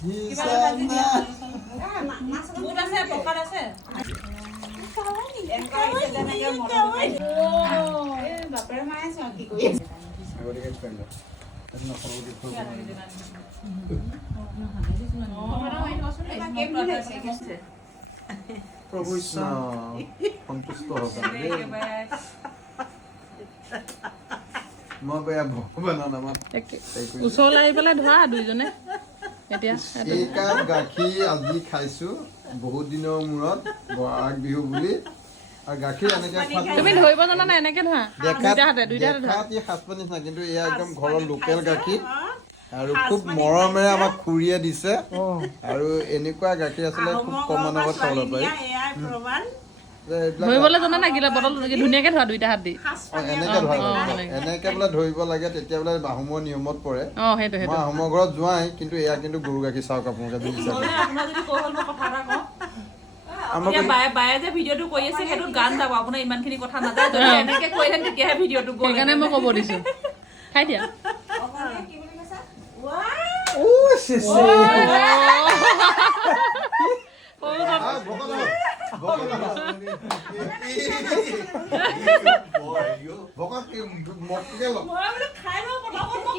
বুট আছে পকাত আছে বাপেৰে মায়ে চোৱা কি কৰি প্ৰভু সন্তুষ্ট হ'ব মই বেয়া ভগৱানৰ নামত ওচৰলৈ আহি পেলাই ধৰা দুইজনে এতিয়া এই কাপ গাখীৰ আজি খাইছো বহুত দিনৰ মূৰত বহাগ বিহু বুলি আৰু গাখীৰ এনেকে তুমি ধৰিব জানা নাই এনেকে ধৰা দুইটা হাতে ধৰা দেখাত সাতপা নিচিনা কিন্তু এয়া একদম ঘৰৰ লোকেল গাখীৰ আৰু খুব মৰমেৰে আমাক খুৰীয়ে দিছে আৰু এনেকুৱা গাখীৰ আছিলে খুব কম মানুহৰ ঘৰত খাবলৈ পাৰি ধৰিবলৈ জানা নাই গিলা বটল ধুনীয়াকে ধৰা দুইটা হাত দি এনেকে বোলে ধৰিব লাগে তেতিয়া বোলে আহোমৰ নিয়মত পৰে সেইটো মই আহোমৰ ঘৰত যোৱাই কিন্তু এয়া কিন্তু গৰু গাখীৰ চাওক আপোনালোকে বায়ে যে ভিডিঅ'টো কৰি আছে সেইটো গান যাব আপোনাৰ ইমানখিনি কথা নাযায় যদি এনেকে কৰিলে তেতিয়াহে ভিডিঅ'টো গ'ল সেইকাৰণে মই ক'ব দিছো খাই দিয়া ভকত